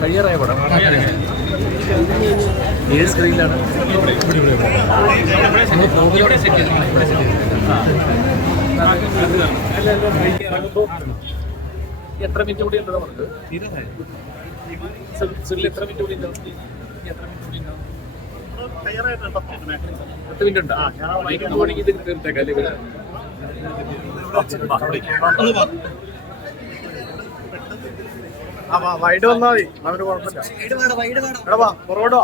കഴിയാറായ പടം ഏത് സ്ക്രീനിലാണ്? എത്ര മിനിറ്റ് കൂടി ഉണ്ടോ നമുക്ക്? എത്ര മിനിറ്റ് കൂടി ഉണ്ടാവും? 10 മിനിറ്റ് ഉണ്ടോ? വൈകിട്ട് പോകണമെങ്കിൽ ഇത് തീർത്തേക്കാം അല്ലേ? വൈഡ് വന്നാ മതി, അവന് കുഴപ്പമില്ല. പുറകോട്ടോ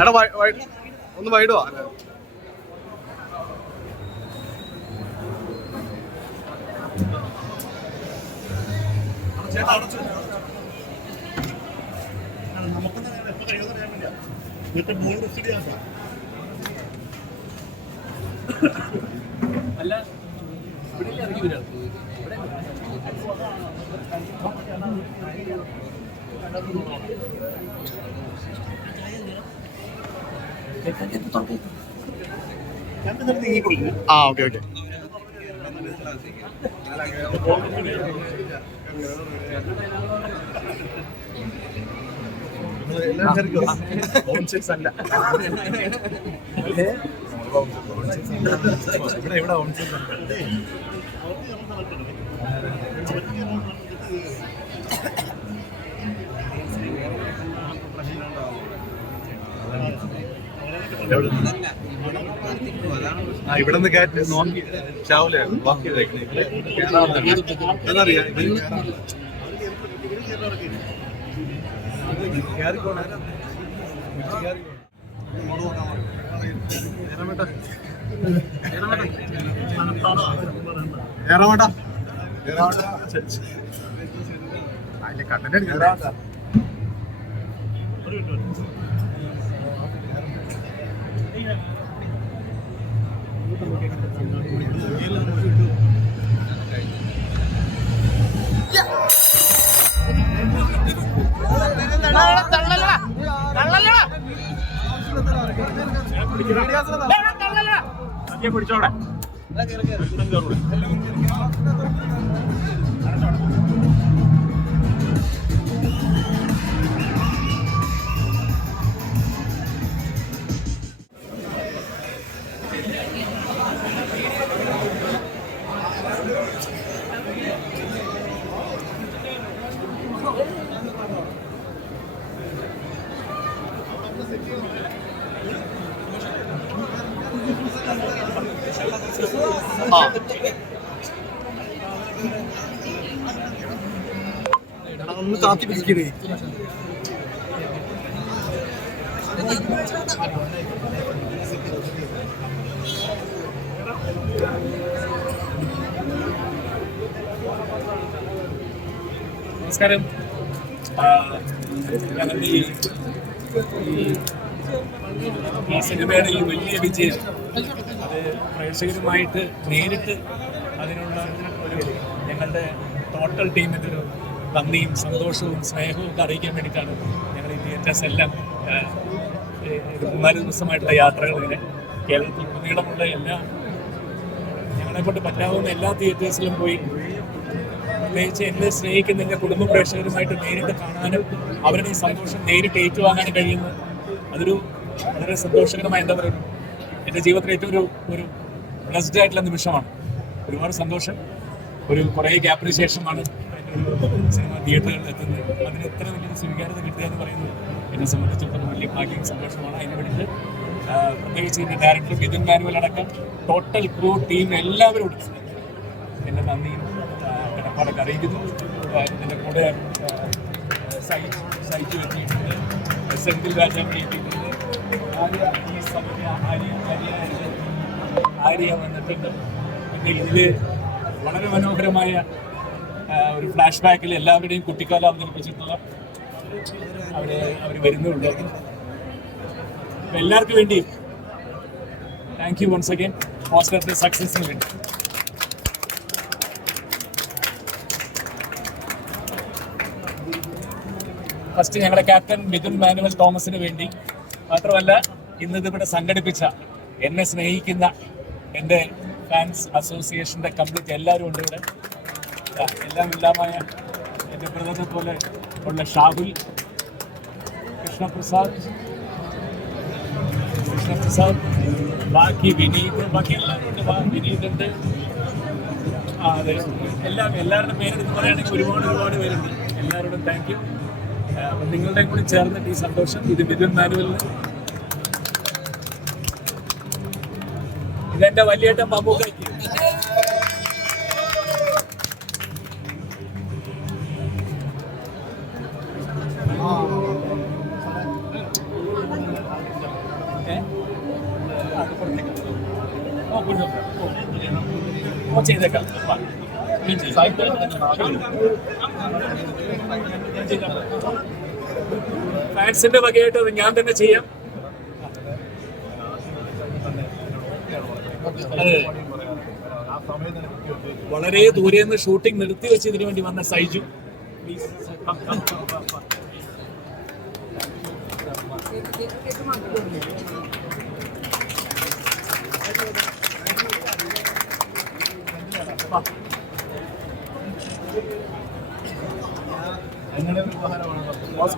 എടാ ഒന്ന് വൈഡോ അല്ല ഇവിടെ ഇറങ്ങി വരാം. Okay okay. ഇവിടെ ഇവിടെ നിന്ന് കയറ്റി നോക്കി ചാവൂല ബാക്കി എന്നറിയാം. പിടിച്ചോടെ ഒന്ന് താത്തി പിടിക്കണേ. നമസ്കാരം. ഈ സിനിമയുടെ ഈ വലിയ വിജയം അത് പ്രേക്ഷകരുമായിട്ട് നേരിട്ട് അതിനുള്ള ഒരു ഞങ്ങളുടെ ടോട്ടൽ ടീമിൻ്റെ ഒരു നന്ദിയും സന്തോഷവും സ്നേഹവും ഒക്കെ അറിയിക്കാൻ വേണ്ടിയിട്ടാണ് ഞങ്ങൾ ഈ തിയേറ്റേഴ്സ് എല്ലാം 3-4 ദിവസമായിട്ടുള്ള യാത്രകൾ ഇങ്ങനെ കേരളത്തിൽ ഉടനീളമുള്ള എല്ലാ ഞങ്ങളെക്കൊണ്ട് പറ്റാവുന്ന എല്ലാ തിയേറ്റേഴ്സിലും പോയി പ്രത്യേകിച്ച് എന്നെ സ്നേഹിക്കുന്ന എൻ്റെ കുടുംബ പ്രേക്ഷകരുമായിട്ട് നേരിട്ട് കാണാനും അവരുടെ ഈ സന്തോഷം നേരിട്ട് ഏറ്റുവാങ്ങാനും കഴിയുന്നത് അതൊരു വളരെ സന്തോഷകരമായ എന്താ പറയുക എൻ്റെ ജീവിതത്തിൽ ഏറ്റവും ഒരു ബ്ലെസ്ഡ് ആയിട്ടുള്ള നിമിഷമാണ്. ഒരുപാട് സന്തോഷം. കുറേ ഗ്യാപ്പിന് ശേഷമാണ് സിനിമ തിയേറ്ററുകളിൽ എത്തുന്നത്. അതിന് ഇത്ര വലിയൊരു സ്വീകാര്യത കിട്ടുക എന്ന് പറയുന്നത് എന്നെ സംബന്ധിച്ചിടത്തോളം വലിയ ഭാഗ്യവും സന്തോഷമാണ്. അതിന് വേണ്ടിയിട്ട് പ്രത്യേകിച്ച് എൻ്റെ ഡയറക്ടർ മിഥുൻ മാനുവൽ അടക്കം ടോട്ടൽ ക്രൂ ടീം എല്ലാവരോടും എൻ്റെ നന്ദിയും കടപ്പാടൊക്കെ അറിയിക്കുന്നു. ഇതിൻ്റെ കൂടെ സൈറ്റ് വെച്ചിട്ടുണ്ട്, സെന്തിൽ രാജാമണി എത്തിയിട്ടുണ്ട്, ആര്യ വന്നിട്ടുണ്ട്. പിന്നെ ഇതിൽ വളരെ മനോഹരമായ ഒരു ഫ്ലാഷ് ബാക്കിൽ എല്ലാവരുടെയും കുട്ടിക്കാലം അവതരിപ്പിച്ചിട്ടുള്ള അവർ വരുന്നുണ്ട്. അപ്പൊ എല്ലാവർക്കും വേണ്ടി താങ്ക് യു വൺസ് അഗൈൻ ഫോസ്റ്ററിന്റെ സക്സസിന് വേണ്ടി. ഫസ്റ്റ് ഞങ്ങളുടെ ക്യാപ്റ്റൻ മിഥുൻ മാനുവൽ തോമസിന് വേണ്ടി മാത്രമല്ല, ഇന്നിതിവിടെ സംഘടിപ്പിച്ച എന്നെ സ്നേഹിക്കുന്ന എൻ്റെ ഫാൻസ് അസോസിയേഷൻ്റെ കംപ്ലീറ്റ് എല്ലാവരും ഉണ്ട് ഇവിടെ. എല്ലാമായ എൻ്റെ ബ്രദറിനെ പോലെ ഉള്ള ഷാഹുൽ, കൃഷ്ണപ്രസാദ്, ബാക്കി വിനീത്, ബാക്കി എല്ലാവരും ഉണ്ട്. വിനീത് ഉണ്ട്. അതെ, എല്ലാവരുടെ പേരെടുത്ത് പറയുകയാണെങ്കിൽ ഒരുപാട് പേരുണ്ട്. എല്ലാവരോടും താങ്ക് യു. അപ്പം നിങ്ങളുടെയും കൂടി ചേർന്നിട്ട് ഈ സന്തോഷം. ഇത് മിഥുൻ മാനുവലിന്, ഇതെന്റെ വലിയേട്ടൻ മമ്മൂക്കയ്ക്ക്, ചെയ്തേക്കാം. ഫാൻസിന്റെ വകയായിട്ട് അത് ഞാൻ തന്നെ ചെയ്യാം. വളരെ ദൂരെ നിന്ന് ഷൂട്ടിംഗ് നിർത്തി വെച്ച് ഇതിനു വേണ്ടി വന്ന സൈജു,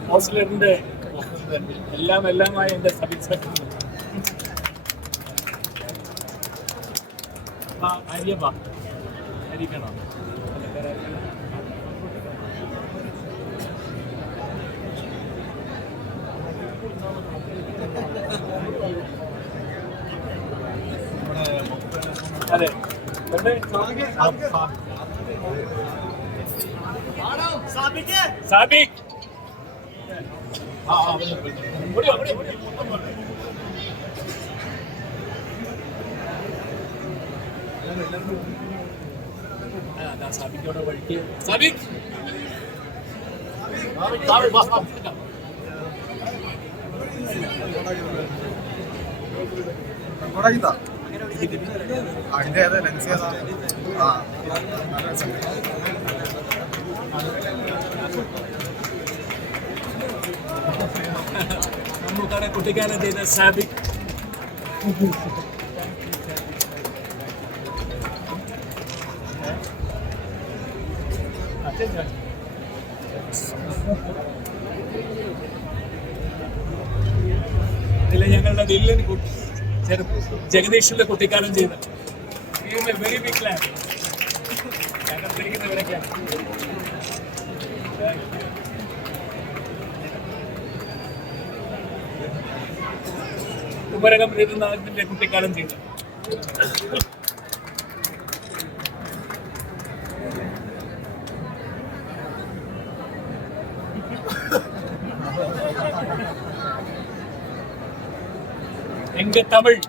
ഹോസ്റ്റലിന്റെ എല്ലാമായ എന്റെ സബ് ഇൻസ്പെക്ടർ ഹരിക്കണോ? അതെ, സാബിക് സാബിക്കോടെ വഴിക്ക് സാബിക് നമുക്കവിടെ കുട്ടിക്കാലം ചെയ്ത സാബിക്. ഇതിലെ ഞങ്ങളുടെ വില്ലൻ ജഗദീഷിന്റെ കുട്ടിക്കാലം ചെയ്ത വെരി ബിഗ് പ്ലാൻ ഞങ്ങൾ തിരിക്കുന്നവരൊക്കെയാണ്. കുമരകം രഘുനാഥിന്റെ കുട്ടിക്കാലം ചെയ്ത എങ്ക തമിഴ്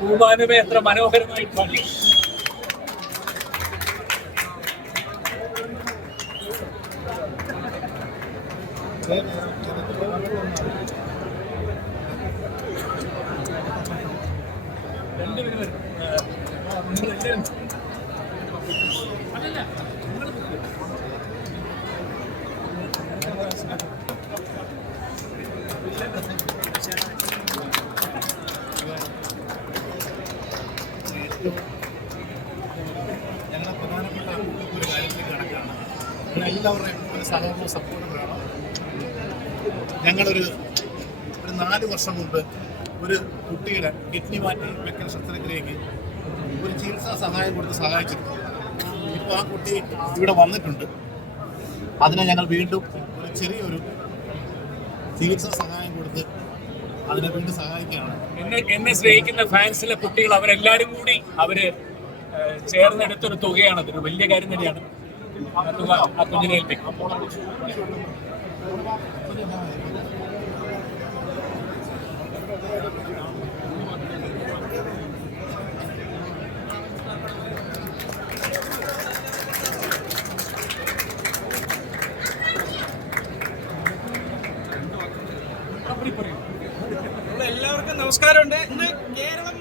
പൂമാനുമേ എത്ര മനോഹരമായി പാടി. ഞങ്ങളുടെ പ്രധാനപ്പെട്ട ഒരു കാര്യത്തിലേക്ക് കണക്കാണ്. എല്ലാവരുടെയും ഒരു സഹകരണവും സപ്പോർട്ടും വേണം. ഞങ്ങളൊരു 4 വർഷം മുമ്പ് ഒരു കുട്ടിയുടെ കിഡ്നി മാറ്റി വെക്കൽ ശസ്ത്രക്രിയക്ക് ഒരു ചികിത്സാ സഹായം കൊടുത്ത് സഹായിച്ചിരുന്നു. ഇപ്പോൾ ആ കുട്ടി ഇവിടെ വന്നിട്ടുണ്ട്. അതിനെ ഞങ്ങൾ വീണ്ടും ഒരു ചെറിയൊരു ചികിത്സാ സഹായം കൊടുത്ത് അതിനെ വീണ്ടും സഹായിക്കുകയാണ്. എന്നെ സ്നേഹിക്കുന്ന ഫാൻസിലെ കുട്ടികൾ അവരെല്ലാവരും കൂടി ചേർന്നെടുത്തൊരു തുകയാണ്. അതൊരു വലിയ കാര്യം തന്നെയാണ്. ആ തുക ആ കുഞ്ഞിനെ ഏൽപ്പിക്കും. എല്ലാവർക്കും നമസ്കാരമുണ്ട്. ഇന്ന് കേരളം